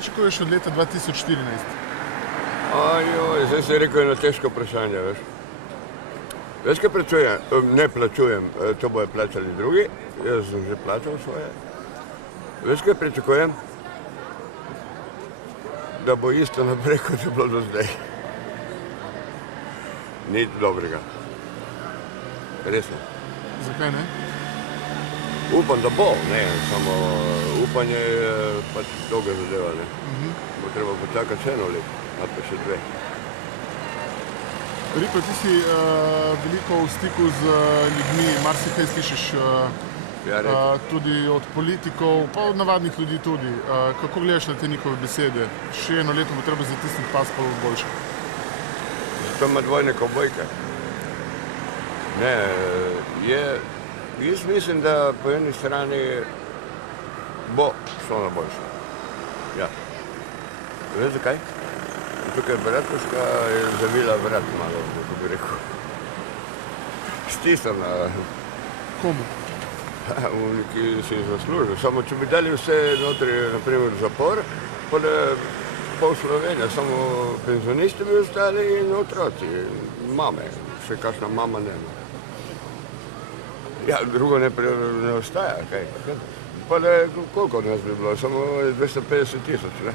pričakuješ od leta 2014? Ajoj, zdaj si rekel eno težko vprašanje, veš. Veš, kaj ne plačujem, to bojo plačali drugi, jaz sem že plačal svoje. Veš, kaj pričakujem? Da bo isto naprej, kot je bilo do zdaj. Nič dobrega. Resno. Zakaj ne? Upam, da bo, ne, samo upanje je pač dolga zadeva, ne. Bo treba počakati še eno leto, ali pa še 2. Riko, ti si veliko v stiku z ljudmi, marsikaj slišiš tudi od politikov, pa od navadnih ljudi tudi. Kako gledaš na te njihove besede? Še eno leto bo treba zatisniti pas pa boljše. Zato ima dvojne kavbojke. Ne, jaz mislim, da po eni strani bo šlo na boljše. Ja. Veš zakaj? Tukaj Bratovška je zavila vrat malo, kako bi rekel. Stisnila. Komu? Ki si je zaslužil. Samo če bi dali vse notri, naprimer zapor, pa pol Slovenije, samo penzionisti bi ostali in otroci, mame, še kakšna mama ne. Ja, drugo ne ostaja, kaj. Pa koliko nas bi bilo, samo 250 000, ne?